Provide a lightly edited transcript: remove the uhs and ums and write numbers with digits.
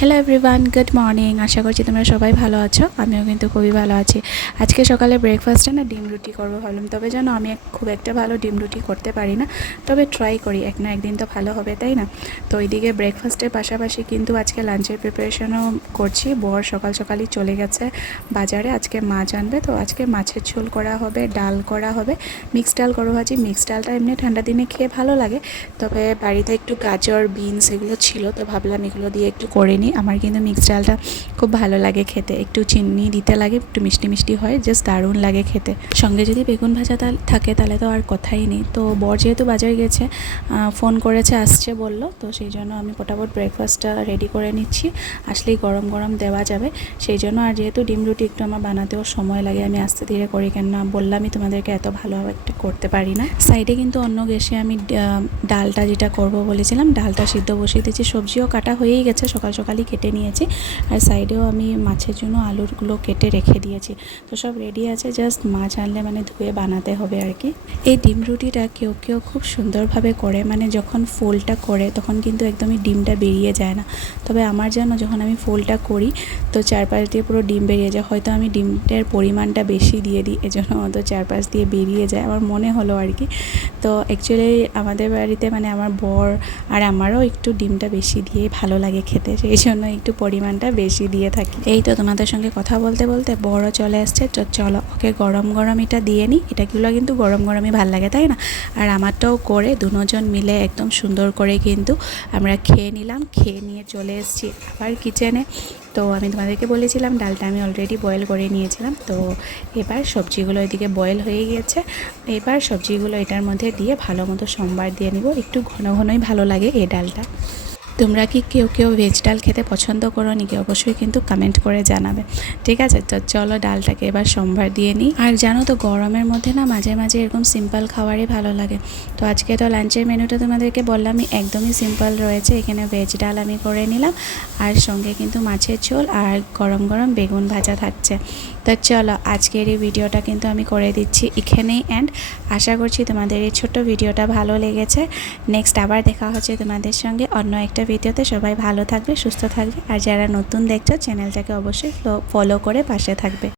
Hello everyone, good morning. আশা করছি তোমরা সবাই ভালো আছো। আমিও কিন্তু খুবই ভালো আছি। আজকে সকালে ব্রেকফাস্টে না ডিম রুটি করবো ভাবলাম। তবে জানো আমি খুব একটা ভালো ডিম রুটি করতে পারি না, তবে ট্রাই করি, এক না একদিন তো ভালো হবে, তাই না? তো ওইদিকে ব্রেকফাস্টের পাশাপাশি কিন্তু আজকে লাঞ্চের প্রিপারেশনও করছি। বর সকাল সকালই চলে গেছে বাজারে, আজকে মাছ আনবে। তো আজকে মাছের ঝোল করা হবে, ডাল করা হবে, মিক্সড ডাল করবো ভাজি। মিক্সড ডালটা এমনি ঠান্ডা দিনে খেয়ে ভালো লাগে, তবে বাড়িতে একটু গাজর বিনস এগুলো ছিল, তো ভাবলাম এগুলো দিয়ে একটু করে নিই। আমার কিন্তু মিক্সড ডালটা খুব ভালো লাগে খেতে, একটু চিনি দিতে লাগে, একটু মিষ্টি মিষ্টি হয়, জাস্ট দারুণ লাগে খেতে। সঙ্গে যদি বেগুন ভাজা থাকে তাহলে তো আর কথাই নেই। তো বর যেহেতু বাজারে গেছে, ফোন করেছে, আসছে বলল, তো সেই জন্য আমি ফটাফট ব্রেকফাস্টটা রেডি করে নিচ্ছি, আসলেই গরম গরম দেওয়া যাবে সেই জন্য। আর যেহেতু ডিম রুটি একটু আমার বানাতেও সময় লাগে, আমি আস্তে ধীরে করি, কেন না বললামই তোমাদেরকে এত ভালোভাবে একটা করতে পারি না। সাইডে কিন্তু অন্য গ্যাসে আমি ডালটা যেটা করব বলেছিলাম, ডালটা সিদ্ধ বসিয়ে দিয়েছি। সবজিও কাটা হয়েই গেছে, সকাল সকালই কেটে নিয়েছি। আর সাইডেও আমি মাছের জন্য আলুরগুলো কেটে রেখে দিয়েছি। তো সব রেডি আছে, জাস্ট মাছ আনলে মানে ধুয়ে বানাতে হবে আর কি। এই ডিম রুটিটা কেউ কেউ খুব সুন্দরভাবে করে, মানে যখন ফোলটা করে তখন কিন্তু একদমই ডিমটা বেরিয়ে যায় না। তবে আমার যেন যখন আমি ফোলটা করি তো চারপাশ দিয়ে পুরো ডিম বেরিয়ে যায়। হয়তো আমি ডিমের পরিমাণটা বেশি দিয়ে দিই, এজন্য হয়তো চারপাশ দিয়ে বেরিয়ে যায়, আমার মনে হলো আর কি। তো অ্যাকচুয়ালি আমাদের বাড়িতে মানে আমার বর আর আমারও একটু ডিমটা বেশি দিয়ে ভালো লাগে খেতে, সেই জন্য একটু পরিমাণটা বেশি দিয়ে থাকি। এই তো তোমাদের সঙ্গে কথা বলতে বলতে বড় চলে আসছে, চলো ওকে গরম গরম এটা দিয়ে নিই। এটাগুলো কিন্তু গরম গরমই ভালো লাগে, তাই না? আর আমারটাও করে দুজন মিলে একদম সুন্দর করে কিন্তু আমরা খেয়ে নিলাম। খেয়ে নিয়ে চলে এসেছি আবার কিচেনে। তো আমি তোমাদেরকে বলেছিলাম ডালটা আমি অলরেডি বয়েল করে নিয়েছিলাম। তো এবার সবজিগুলো এদিকে বয়েল হয়ে গিয়েছে, এবার সবজিগুলো এটার মধ্যে দিয়ে ভালো মতো সম্বার দিয়ে নিব। একটু ঘন ঘনই ভালো লাগে এই ডালটা। তোমরা কি কেউ কেউ ভেজ ডাল খেতে পছন্দ করো নাকি অবশ্যই কিন্তু কমেন্ট করে জানাবে, ঠিক আছে? তো চলো ডালটাকে এবার সম্ভার দিয়ে নিই। আর জানো তো গরমের মধ্যে না মাঝে মাঝে এরকম সিম্পল খাবারই ভালো লাগে। তো আজকে তো লাঞ্চের মেনুটা তোমাদেরকে বললামই, একদমই সিম্পল রয়েছে। এখানে ভেজ ডাল আমি করে নিলাম, আর সঙ্গে কিন্তু মাছের ঝোল আর গরম গরম বেগুন ভাজা থাকছে। তো চলো আজকের এই ভিডিওটা কিন্তু আমি করে দিচ্ছি এখানেই এন্ড। আশা করছি তোমাদের এই ছোট্ট ভিডিওটা ভালো লেগেছে। নেক্সট আবার দেখা হচ্ছে তোমাদের সঙ্গে অন্য একটা ভিডিওতে। সবাই ভালো থাকবে, সুস্থ থাকবে, আর যারা নতুন দেখছো চ্যানেলটাকে অবশ্যই ফলো করে পাশে থাকবে।